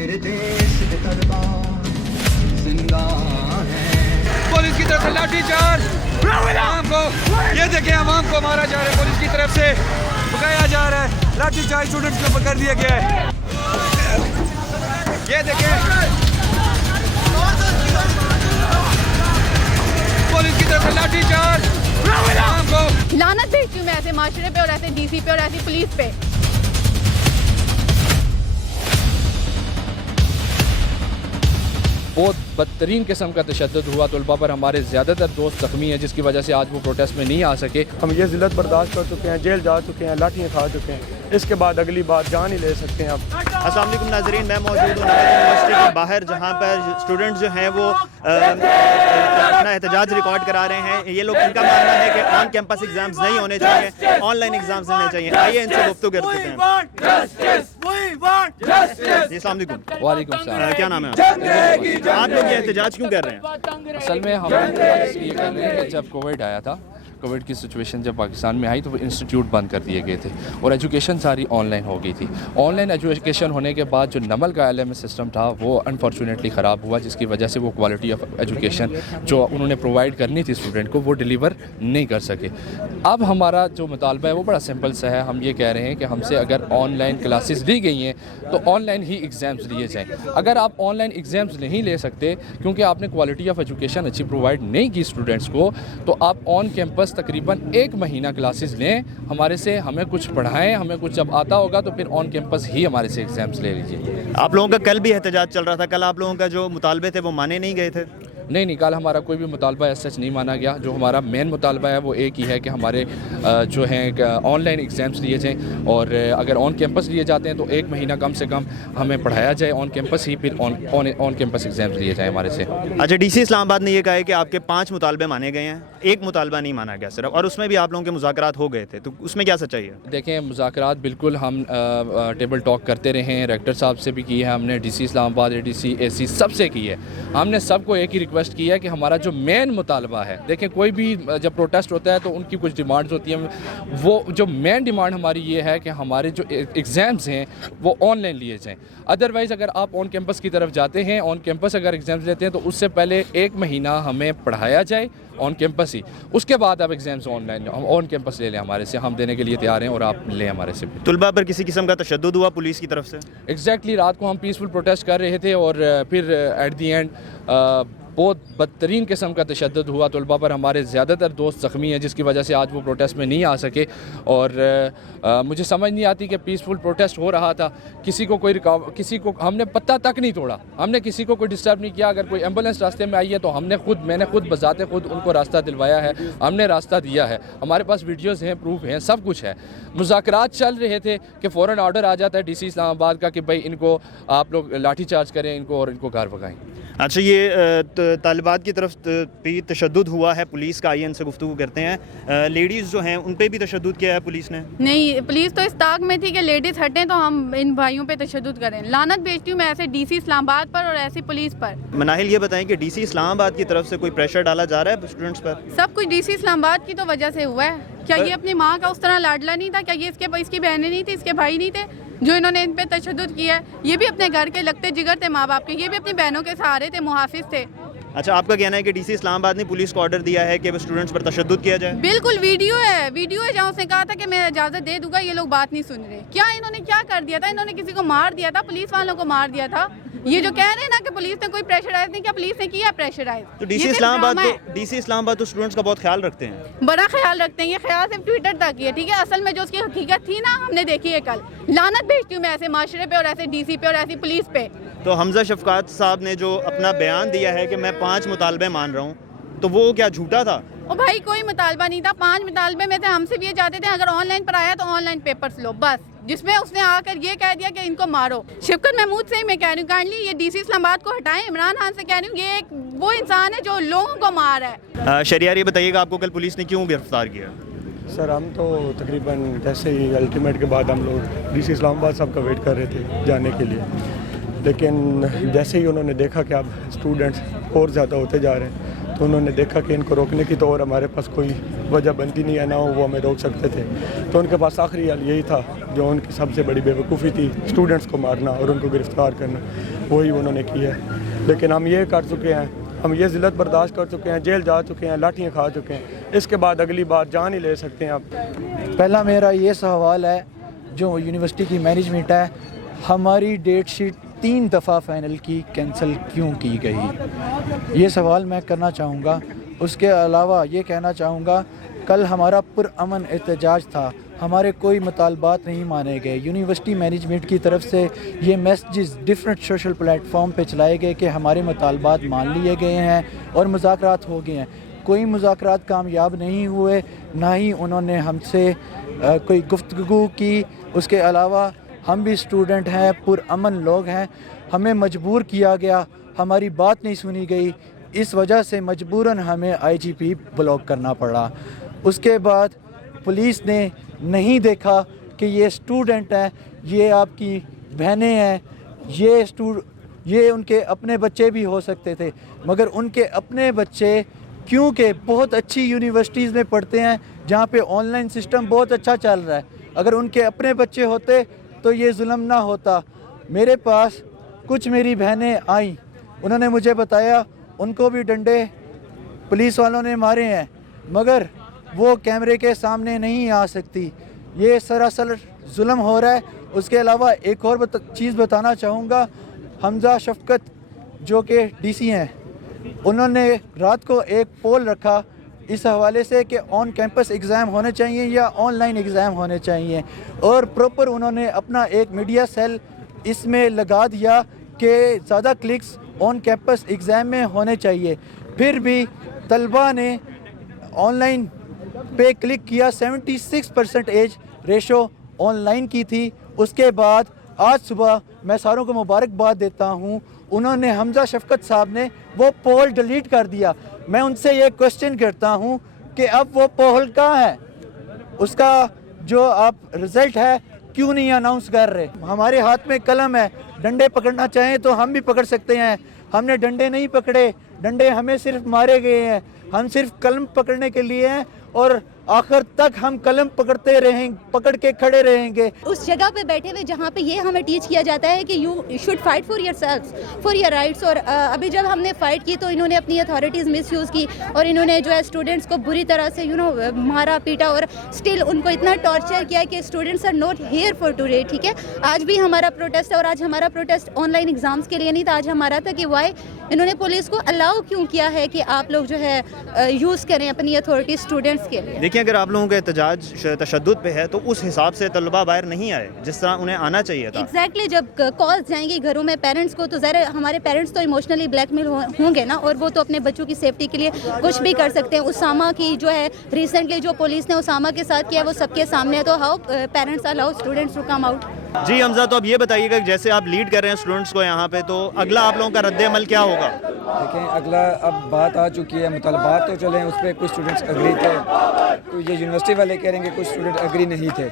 मेरे देश के तलबा जिंदा है। पुलिस की तरफ से लाठी चार्ज आवाम को, ये देखें आवाम को मारा जा रहा है, पुलिस की तरफ से भगाया जा रहा है, लाठी चार्ज स्टूडेंट्स के ऊपर कर दिया गया है। ये देखें पुलिस की तरफ से लाठी चार्ज आवाम को। लानत भेजती हूँ मैं ऐसे माशरे पे और ऐसे डीसी पे और ऐसी पुलिस पे। बहुत बदतरीन किस्म का तशद्दुद हुआ तलबा पर। हमारे ज़्यादातर दोस्त ज़ख्मी हैं, जिसकी वजह से आज वो प्रोटेस्ट में नहीं आ सके। हम ये ज़िल्लत बर्दाश्त कर चुके हैं, जेल जा चुके हैं, लाठियाँ खा चुके हैं, इसके बाद अगली बात जान ही ले सकते हैं आप। अस्सलाम वालेकुम नाज़रीन, मैं मौजूद हूँ नगर यूनिवर्सिटी के बाहर, जहाँ पर स्टूडेंट्स जो हैं वो अपना एहतजाज रिकॉर्ड करा रहे हैं। ये लोग, इनका मानना है कि ऑन कैंपस एग्जाम्स नहीं होने चाहिए, ऑनलाइन एग्जाम्स होने चाहिए। आइए इनसे गुफ्तगू करते हैं। जी अस्सलाम वालेकुम। वालेकुम सलाम। क्या नाम है आपका? आप लोग ये एहतजाज क्यों कर रहे हैं? असल में हम इसलिए कर रहे हैं कि जब कोविड आया था, कोविड की सिचुएशन जब पाकिस्तान में आई तो वो इंस्टीट्यूट बंद कर दिए गए थे और एजुकेशन सारी ऑनलाइन हो गई थी। ऑनलाइन एजुकेशन होने के बाद जो नमल का LMS सिस्टम था वो अनफॉर्चुनेटली ख़राब हुआ, जिसकी वजह से वो क्वालिटी ऑफ एजुकेशन जो उन्होंने प्रोवाइड करनी थी स्टूडेंट को वो डिलीवर नहीं कर सके। अब हमारा जो मुतालबा है वो बड़ा सिंपल सा है। हम ये कह रहे हैं कि हमसे अगर ऑनलाइन क्लासेस ली गई हैं तो ऑनलाइन ही एग्ज़ाम्स लिए जाएँ। अगर आप ऑनलाइन एग्ज़ाम्स नहीं ले सकते क्योंकि आपने क्वालिटी ऑफ एजुकेशन अच्छी प्रोवाइड नहीं की स्टूडेंट्स को, तो आप ऑन कैंपस तकरीबन 1 महीना क्लासेस लें हमारे से, हमें कुछ पढ़ाएं, हमें कुछ जब आता होगा तो फिर ऑन कैंपस ही हमारे से एग्ज़ाम्स ले लीजिए। आप लोगों का कल भी एहतजाज चल रहा था, कल आप लोगों का जो मुतालबे थे वो माने नहीं गए थे? नहीं, कल हमारा कोई भी मुतालबा ऐसा सच नहीं माना गया। जो हमारा मेन मुतालबा है वो एक ही है कि हमारे जो हैं ऑनलाइन एग्ज़ाम्स लिए जाएँ और अगर ऑन कैंपस लिए जाते हैं तो 1 महीना कम से कम हमें पढ़ाया जाए ऑन कैंपस ही, फिर ऑन कैंपस एग्ज़ाम्स लिए जाएँ हमारे से। अच्छा, DC इस्लामाबाद ने ये कहा है कि आपके 5 मुतालबे माने गए हैं, एक मुतालबा नहीं माना गया सिर्फ, और उसमें भी आप लोगों के मुज़ाकरात हो गए थे, तो उसमें क्या सच्चाई है? देखें, मुज़ाकरात बिल्कुल हम टेबल टॉक करते रहे हैं, रेक्टर साहब से भी की है हमने, DC इस्लामाबाद, ADC, AC सबसे की है। हमने सबको एक ही रिक्वेस्ट की है कि हमारा जो मेन मुतालबा है, देखें कोई भी जब प्रोटेस्ट होता है तो उनकी कुछ डिमांड्स होती हैं, वो जो मेन डिमांड हमारी ये है कि हमारे जो एग्ज़ाम्स हैं वो ऑनलाइन लिए जाएं। अदरवाइज़ अगर आप ऑन कैंपस की तरफ जाते हैं, ऑन कैंपस अगर एग्ज़ाम्स लेते हैं तो उससे पहले 1 महीना हमें पढ़ाया जाए ऑन कैंपस ही, उसके बाद आप एग्ज़ाम्स ऑनलाइन ऑन कैंपस ले लें हमारे से, हम देने के लिए तैयार हैं और आप लें हमारे से। तुलबा पर किसी किस्म का तशद्दुद हुआ पुलिस की तरफ से? एग्जैक्टली, रात को हम पीसफुल प्रोटेस्ट कर रहे थे और फिर एट दी एंड बहुत बदतरीन किस्म का तशद्दुद हुआ तलबा पर। हमारे ज़्यादातर दोस्त ज़ख्मी हैं, जिसकी वजह से आज वो प्रोटेस्ट में नहीं आ सके। और मुझे समझ नहीं आती कि पीसफुल प्रोटेस्ट हो रहा था, किसी को हमने पत्ता तक नहीं तोड़ा, हमने किसी को कोई डिस्टर्ब नहीं किया। अगर कोई एम्बुलेंस रास्ते में आई है तो मैंने खुद बजाते खुद उनको रास्ता दिलवाया है, हमने रास्ता दिया है, हमारे पास वीडियोज़ हैं, प्रूफ हैं, सब कुछ है। मुज़ाकरात चल रहे थे कि फ़ौरन ऑर्डर आ जाता है DC इस्लामाबाद का कि भाई इनको आप लोग लाठी चार्ज करें इनको और इनको घर भगाएं। अच्छा, ये तालिबात की तरफ भी तशद्दुद हुआ है पुलिस का, आइए इनसे गुफ्तगू करते हैं। लेडीज़ जो हैं उन पे भी तशद्दुद किया है पुलिस ने? नहीं, पुलिस तो इस ताक में थी कि लेडीज़ हटें तो हम इन भाइयों पे तशद्दुद करें। लानत भेजती हूँ मैं ऐसे DC इस्लामाबाद पर और ऐसी पुलिस पर। मनाहिल, ये बताएं कि DC इस्लामाबाद की तरफ से कोई प्रेशर डाला जा रहा है स्टूडेंट्स पर? सब कुछ DC इस्लामाबाद की तो वजह से हुआ है। क्या ये अपनी माँ का उस तरह लाडला नहीं था? क्या ये इसकी बहनें नहीं थी, इसके भाई नहीं थे जो इन्होंने इन पे तशद्दुद किया है? ये भी अपने घर के लगते जिगर थे माँ बाप के, ये भी अपनी बहनों के सहारे थे, मुहाफिज थे। अच्छा, आपका कहना है कि DC इस्लामाबाद ने पुलिस को ऑर्डर दिया है कि स्टूडेंट्स पर तशद्दुद किया जाए? बिल्कुल, वीडियो है जहाँ उसने कहा था कि मैं इजाज़त दे दूंगा, ये लोग बात नहीं सुन रहे। क्या इन्होंने क्या कर दिया था? इन्होंने किसी को मार दिया था, पुलिस वालों को मार दिया था। ये जो कह रहे हैं ना कि पुलिस ने कोई प्रेशराइज नहीं किया, पुलिस ने किया प्रेशराइज। तो DC इस्लामाबाद तो स्टूडेंट्स का बहुत ख्याल रखते हैं, बड़ा ख्याल रखते हैं। ये ख्याल सिर्फ ट्विटर तक ही है, ठीक है? असल में जो उसकी हकीकत थी ना, हमने देखी है कल। लानत भेजती हूँ मैं ऐसे माशरे पे और ऐसे DC पे और ऐसी पुलिस पे। तो हमजा शफकात साहब ने जो अपना बयान दिया है कि मैं 5 मुतालबे मान रहा हूँ, तो वो क्या झूठा था? ओ भाई, कोई मुतालबा नहीं था। 5 मुतालबे में से हमसे भी ये चाहते थे अगर ऑनलाइन पढ़ाया तो ऑनलाइन पेपर्स लो, बस। जिसमें उसने आकर ये कह दिया कि इनको मारो। शिवकत महमूद से ही मैं कह रही हूँ, काइंडली ये DC इस्लामाबाद को हटाएं। इमरान खान से कह रही हूँ, ये एक वो इंसान है जो लोगों को मार है। शरियार, ये बताइएगा आपको कल पुलिस ने क्यों गिरफ्तार किया? सर, हम तो तकरीबन जैसे ही अल्टीमेट के बाद हम लोग DC इस्लामाबाद साहब का वेट कर रहे थे जाने के लिए, लेकिन जैसे ही उन्होंने देखा कि अब स्टूडेंट्स और ज़्यादा होते जा रहे हैं तो उन्होंने देखा कि इनको रोकने की तो और हमारे पास कोई वजह बनती नहीं है, ना वो हमें रोक सकते थे। तो उनके पास आखिरी हल यही था, जो उनकी सबसे बड़ी बेवकूफ़ी थी, स्टूडेंट्स को मारना और उनको गिरफ़्तार करना, वही उन्होंने किया है। लेकिन हम ये कर चुके हैं, हम ये ज़िल्लत बर्दाश्त कर चुके हैं, जेल जा चुके हैं, लाठियाँ खा चुके हैं, इसके बाद अगली बार जान ही ले सकते हैं आप। पहला मेरा ये सवाल है, जो यूनिवर्सिटी की मैनेजमेंट है, हमारी डेट शीट 3 दफ़ा फ़ाइनल की कैंसिल क्यों की गई, ये सवाल मैं करना चाहूँगा। उसके अलावा ये कहना चाहूँगा, कल हमारा पुरअमन एहतजाज था, हमारे कोई मुतालबात नहीं माने गए। यूनिवर्सिटी मैनेजमेंट की तरफ से ये मैसेजेस डिफरेंट सोशल प्लेटफॉर्म पे चलाए गए कि हमारे मुतालबात मान लिए गए हैं और मुज़ाकरात हो गए हैं। कोई मुज़ाकरात कामयाब नहीं हुए, ना ही उन्होंने हमसे कोई गुफ्तगू की। उसके अलावा हम भी स्टूडेंट हैं, पुरअमन लोग हैं, हमें मजबूर किया गया, हमारी बात नहीं सुनी गई, इस वजह से मजबूरन हमें IGP ब्लॉक करना पड़ा। उसके बाद पुलिस ने नहीं देखा कि ये स्टूडेंट हैं, ये आपकी बहनें हैं, ये उनके अपने बच्चे भी हो सकते थे, मगर उनके अपने बच्चे क्योंकि बहुत अच्छी यूनिवर्सिटीज़ में पढ़ते हैं जहाँ पे ऑनलाइन सिस्टम बहुत अच्छा चल रहा है, अगर उनके अपने बच्चे होते तो ये जुल्म ना होता। मेरे पास कुछ मेरी बहनें आईं, उन्होंने मुझे बताया उनको भी डंडे पुलिस वालों ने मारे हैं, मगर वो कैमरे के सामने नहीं आ सकती। ये सरासर जुल्म हो रहा है। उसके अलावा एक और चीज़ बताना चाहूँगा, हमजा शफकत जो कि DC हैं, उन्होंने रात को एक पोल रखा इस हवाले से कि ऑन कैंपस एग्ज़ाम होने चाहिए या ऑनलाइन एग्ज़ाम होने चाहिए, और प्रॉपर उन्होंने अपना एक मीडिया सेल इसमें लगा दिया कि ज़्यादा क्लिक्स ऑन कैंपस एग्ज़ाम में होने चाहिए। फिर भी तलबा ने ऑनलाइन पे क्लिक किया, 76% रेशो ऑनलाइन की थी। उसके बाद आज सुबह मैं सारों को मुबारकबाद देता हूँ, उन्होंने हमजा शफकत साहब ने वो पोल डिलीट कर दिया। मैं उनसे ये क्वेश्चन करता हूँ कि अब वो पोल कहाँ है, उसका जो आप रिज़ल्ट है क्यों नहीं अनाउंस कर रहे। हमारे हाथ में कलम है, डंडे पकड़ना चाहें तो हम भी पकड़ सकते हैं, हमने डंडे नहीं पकड़े, डंडे हमें सिर्फ मारे गए हैं, हम सिर्फ कलम पकड़ने के लिए हैं और आखिर तक हम कलम पकड़ते रहेंगे, पकड़ के खड़े रहेंगे। उस जगह पे बैठे हुए जहाँ पे ये हमें टीच किया जाता है कि you should fight for yourselves, for your rights. और अभी जब हमने फाइट की तो इन्होंने अपनी अथॉरिटीज़ मिसयूज़ की और इन्होंने जो है स्टूडेंट्स को बुरी तरह से मारा पीटा और स्टिल उनको इतना टॉर्चर किया कि students are not here for today. ठीक है, आज भी हमारा प्रोटेस्ट है और आज हमारा प्रोटेस्ट ऑनलाइन एग्ज़ाम्स के लिए नहीं था, आज हमारा था कि वाई इन्होंने पुलिस को अलाउ क्यों किया है कि आप लोग जो है यूज़ करें अपनी अथॉरिटी स्टूडेंट्स के लिए। देखिए, अगर आप लोगों का एहतजाज तशद्दुद पे है तो उस हिसाब से तलबा बाहर नहीं आए जिस तरह उन्हें आना चाहिए था। एग्जैक्टली जब कॉल्स जाएंगी घरों में पेरेंट्स को तो ज़रा हमारे पेरेंट्स तो इमोशनली ब्लैकमेल होंगे ना, और वो तो अपने बच्चों की सेफ्टी के लिए कुछ भी कर सकते हैं। उसामा की जो है रिसेंटली जो पुलिस ने उसामा के साथ किया वो सबके सामने है, तो how parents allow students to come out. जी हमजा, तो अब ये बताइएगा जैसे आप लीड कर रहे हैं स्टूडेंट्स को यहाँ पे, तो अगला आप लोगों का रद्द-ए-अमल क्या होगा? देखें, अगला अब बात आ चुकी है, मुतालबात तो चलें, उस पर कुछ स्टूडेंट्स एग्री थे, तो ये यूनिवर्सिटी वाले कह रहे हैं कि कुछ स्टूडेंट एग्री नहीं थे,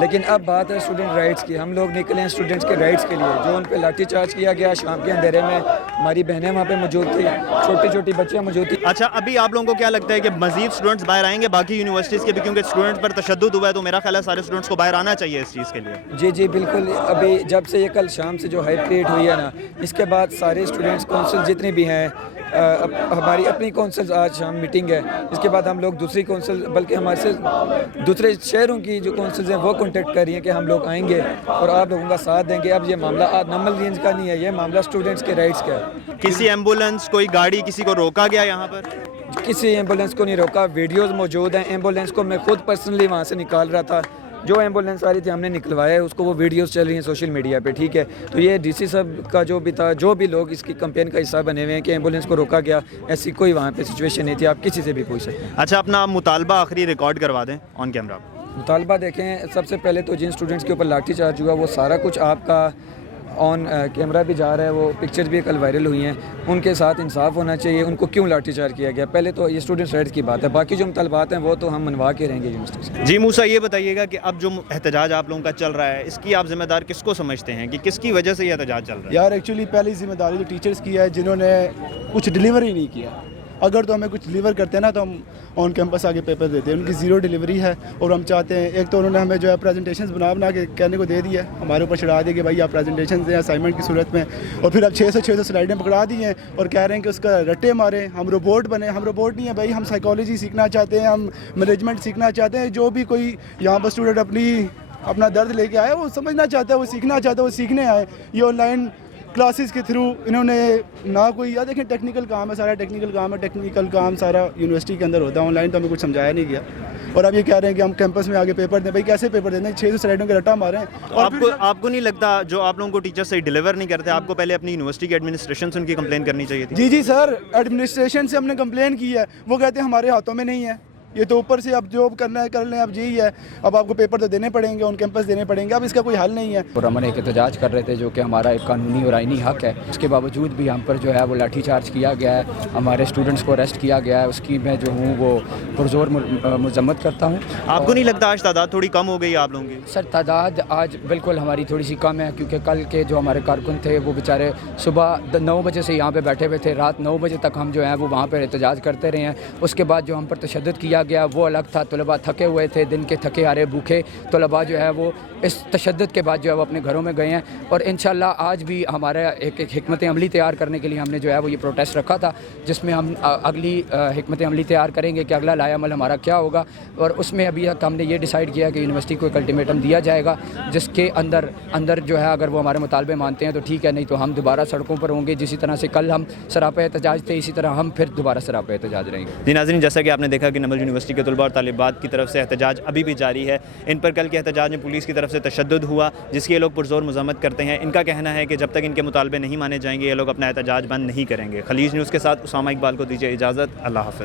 लेकिन अब बात है स्टूडेंट राइट्स की। हम लोग निकले हैं स्टूडेंट्स के राइट्स के लिए। जो उन पे लाठी चार्ज किया गया शाम के अंधेरे में, हमारी बहनें वहाँ पे मौजूद थी, छोटी छोटी बच्चियाँ मौजूद थी। अच्छा, अभी आप लोगों को क्या लगता है कि मजीद स्टूडेंट्स बाहर आएंगे बाकी यूनिवर्सिटीज़ के भी, क्योंकि स्टूडेंट्स पर तशद्दुद हुआ है, तो मेरा ख्याल है सारे स्टूडेंट्स को बाहर आना चाहिए इस चीज़ के लिए। जी जी बिल्कुल। अभी जब से ये कल शाम से जो हाइप क्रिएट हुई है ना, इसके बाद सारे स्टूडेंट्स काउंसिल जितने भी हैं, हमारी अपनी काउंसिल आज शाम मीटिंग है, इसके बाद हम लोग दूसरी काउंसिल, बल्कि हमारे से दूसरे शहरों की जो काउंसिल्स हैं वो कॉन्टेक्ट कर रही हैं कि हम लोग आएंगे और आप लोगों का साथ देंगे। अब ये मामला नॉर्मल रेंज का नहीं है, ये मामला स्टूडेंट्स के राइट्स का है। किसी एम्बुलेंस, कोई गाड़ी, किसी को रोका गया यहाँ पर? किसी एम्बुलेंस को नहीं रोका, वीडियोज़ मौजूद हैं। एम्बुलेंस को मैं खुद पर्सनली वहाँ से निकाल रहा था, जो एम्बुलेंस आ रही थी हमने निकलवाया है उसको, वो वीडियोस चल रही हैं सोशल मीडिया पे। ठीक है, तो ये DC साहब का जो भी था, जो भी लोग इसकी कैंपेन का हिस्सा बने हुए हैं कि एम्बुलेंस को रोका गया, ऐसी कोई वहाँ पे सिचुएशन नहीं थी, आप किसी से भी पूछ सकते हैं। अच्छा, अपना मुतालबा आखिरी रिकॉर्ड करवा दें ऑन कैमरा। मुतालबा देखें, सबसे पहले तो जिन स्टूडेंट्स के ऊपर लाठी चार्ज हुआ वो सारा कुछ आपका ऑन कैमरा भी जा रहा है, वो पिक्चर्स भी कल वायरल हुई हैं, उनके साथ इंसाफ होना चाहिए, उनको क्यों लाठीचार्ज किया गया। पहले तो ये स्टूडेंट्स राइट्स की बात है, बाकी जो मुतालबात हैं वो तो हम मनवा के रहेंगे यूनिवर्सिटी से। जी मूसा, ये बताइएगा कि अब जो एहतजाज आप लोगों का चल रहा है, इसकी आप जिम्मेदार किसको समझते हैं कि किसकी वजह से ये एहतजाज चल रहा है? यार एक्चुअली पहली जिम्मेदारी तो टीचर्स की है जिन्होंने कुछ डिलीवर ही नहीं किया। اگر تو ہمیں کچھ ڈلیور کرتے ہیں نا تو ہم آن کیمپس آگے پیپر دیتے ہیں. ان کی زیرو ڈلیوری ہے اور ہم چاہتے ہیں ایک تو انہوں نے ہمیں جو ہے پریزنٹیشنز بنا کے کہنے کو دے دیا ہے, ہمارے اوپر چڑھا دیا کہ بھائی آپ پریزنٹیشنز دیں اسائنمنٹ کی صورت میں, اور پھر اب 600 سلائڈیں پکڑا دی ہیں اور کہہ رہے ہیں کہ اس کا رٹے ماریں, ہم روبوٹ بنے. ہم روبوٹ نہیں ہیں بھائی, ہم سائیکالوجی سیکھنا چاہتے ہیں, ہم مینجمنٹ سیکھنا چاہتے ہیں. جو بھی کوئی یہاں پر اسٹوڈنٹ اپنا درد لے کے آئے, وہ سمجھنا چاہتا ہے, وہ سیکھنا چاہتا ہے, وہ سیکھنے آئے. یہ آن لائن کلاسز کے تھرو انہوں نے نہ کوئی, یا دیکھیں ٹیکنیکل کام ہے, سارا ٹیکنیکل کام سارا یونیورسٹی کے اندر ہوتا ہے. آن لائن تو ہمیں کچھ سمجھایا نہیں گیا, اور اب یہ کہہ رہے ہیں کہ ہم کیمپس میں آگے پیپر دیں. بھائی کیسے پیپر دیں, 600 سلائڈوں کے رٹا ماریں. آپ کو نہیں لگتا جو آپ لوگوں کو ٹیچر صحیح ڈلیور نہیں کرتے, آپ کو پہلے اپنی یونیورسٹی کی ایڈمنسٹریشن سے ان کی کمپلین کرنی چاہیے تھی؟ جی سر, ایڈمنسٹریشن سے ہم نے کمپلین کی ہے, وہ کہتے ہیں ہمارے ہاتھوں میں نہیں ہے, یہ تو اوپر سے اب جو کرنا ہے کر لیں. اب یہی ہے, اب آپ کو پیپر تو دینے پڑیں گے, آن کیمپس دینے پڑیں گے, اب اس کا کوئی حل نہیں ہے. اور ہم ایک احتجاج کر رہے تھے جو کہ ہمارا ایک قانونی اور آئینی حق ہے, اس کے باوجود بھی ہم پر جو ہے وہ لاٹھی چارج کیا گیا ہے, ہمارے اسٹوڈنٹس کو اریسٹ کیا گیا ہے. اس کی میں جو ہوں وہ پرزور مذمت کرتا ہوں. آپ کو نہیں لگتا آج تعداد تھوڑی کم ہو گئی آپ لوگوں کی؟ سر تعداد آج بالکل ہماری تھوڑی سی کم ہے, کیونکہ کل کے جو ہمارے کارکن تھے وہ بیچارے صبح 9 بجے سے یہاں پہ بیٹھے ہوئے تھے, رات 9 بجے تک ہم جو ہیں وہ وہاں پہ احتجاج کرتے رہے ہیں. اس کے بعد جو ہم پر تشدد کیا گیا وہ الگ تھا. طلباء تھکے ہوئے تھے, دن کے تھکے ہارے بھوکے طلباء جو ہے وہ اس تشدد کے بعد جو ہے وہ اپنے گھروں میں گئے ہیں. اور انشاءاللہ آج بھی ہمارا ایک حکمت عملی تیار کرنے کے لیے ہم نے جو ہے وہ یہ پروٹیسٹ رکھا تھا, جس میں ہم اگلی حکمت عملی تیار کریں گے کہ اگلا لائحہ عمل ہمارا کیا ہوگا. اور اس میں ابھی تک ہم نے یہ ڈیسائیڈ کیا کہ یونیورسٹی کو ایک الٹیمیٹم دیا جائے گا, جس کے اندر جو ہے اگر وہ ہمارے مطالبے مانتے ہیں تو ٹھیک ہے, نہیں تو ہم دوبارہ سڑکوں پر ہوں گے. جسی طرح سے کل ہم سراپا احتجاج تھے, اسی طرح ہم پھر دوبارہ سراپا احتجاج رہیں گے. جی ناظرین, جیسا کہ آپ نے دیکھا کہ نمل یونیورسٹی کے طلباء اور طالبات کی طرف سے احتجاج ابھی بھی جاری ہے. ان پر کل کے احتجاج میں پولیس کی طرف سے تشدد ہوا, جس کی یہ لوگ پرزور مذمت کرتے ہیں. ان کا کہنا ہے کہ جب تک ان کے مطالبے نہیں مانے جائیں گے یہ لوگ اپنا احتجاج بند نہیں کریں گے. خلیج نیوز کے ساتھ اسامہ اقبال کو دیجیے اجازت. اللہ حافظ.